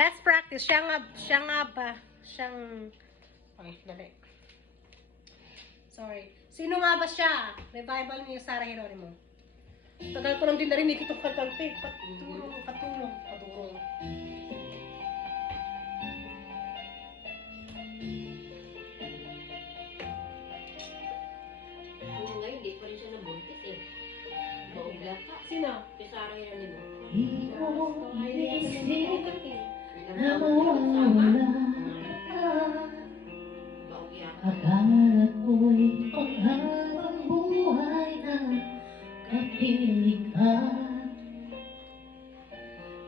Last practice. Siya nga ba? Siyang... Okay, dali. Sorry. Sino nga ba siya? Revival ni Sarah Geronimo. Tagal ko lang din narinig itong kantante. Patulong. Ngayon, hindi pa rin siya nabuntis eh. Baugla ka. Sino? Si Sarah Geronimo. Na mawawala akala ko'y panghabang buhay na kapiling ka.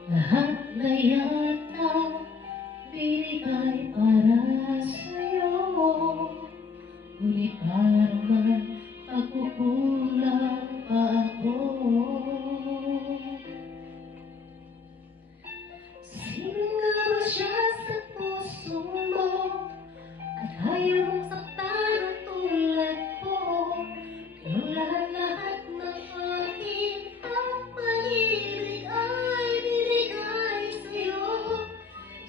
Lahat na yata binigay para sa'yo, ngunit parang may pagkukulang pa ako. Sino nga ba siya sa puso mo at ayaw mong saktan ang tulad ko? Kung lahat ng aking pag-ibig ay binigay sa'yo.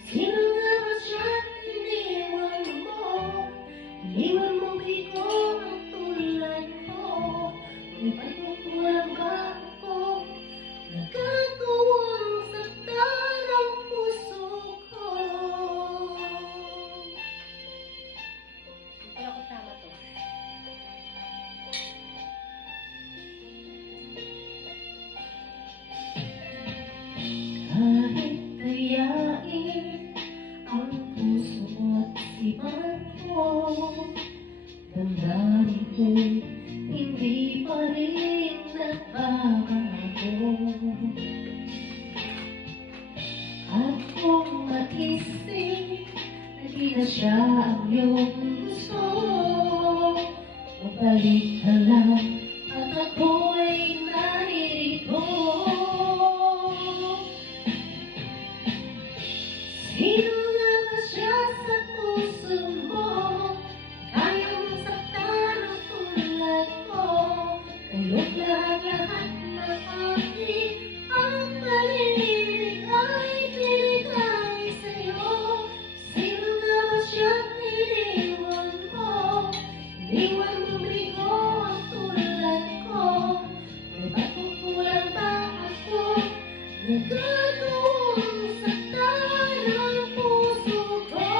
Sino nga ba siya iniwan mo? Iniwan mo bigo ang tulad ko. May pagkukulang ba ako? Nagkatuwang saktan ang puso ko. Wala ko tama to. Kahit kayain ang puso at isipan ko, damdamin ko'y hindi pa rin nagbabago. At kung maisip na di na siya ang iyong gusto, magbalik ka lang at ako'y narito. Sino nga ba siya sa puso mo? Kaya mong saktan ang tulad ko. Kayo't lahat ng aking ang pag-ibig ay binigay sa'yo. Sino nga ba siyang iniwan mo? Iniwan mo bigo ang tulad ko. May pagkukulang ba ako? Nagkatuwang saktan ang puso ko.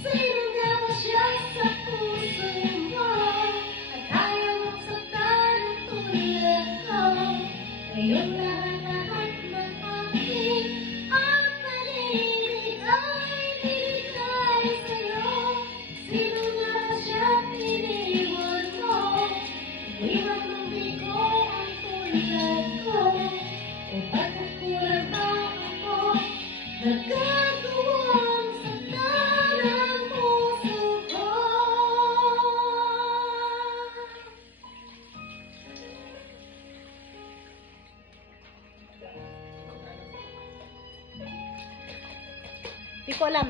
Sino nga ba siya sa puso mo at ayaw mong saktan ang tulad ko? Ngayon lahat ng aking ang pag-ibig ay binigay sa'yo. Sino nga ba siyang iniwan mo? Iniwan mong bigo ang tulad ko. May pagkukulang ba ako? Nagkatuwang saktan ang puso ko. Di ko alam.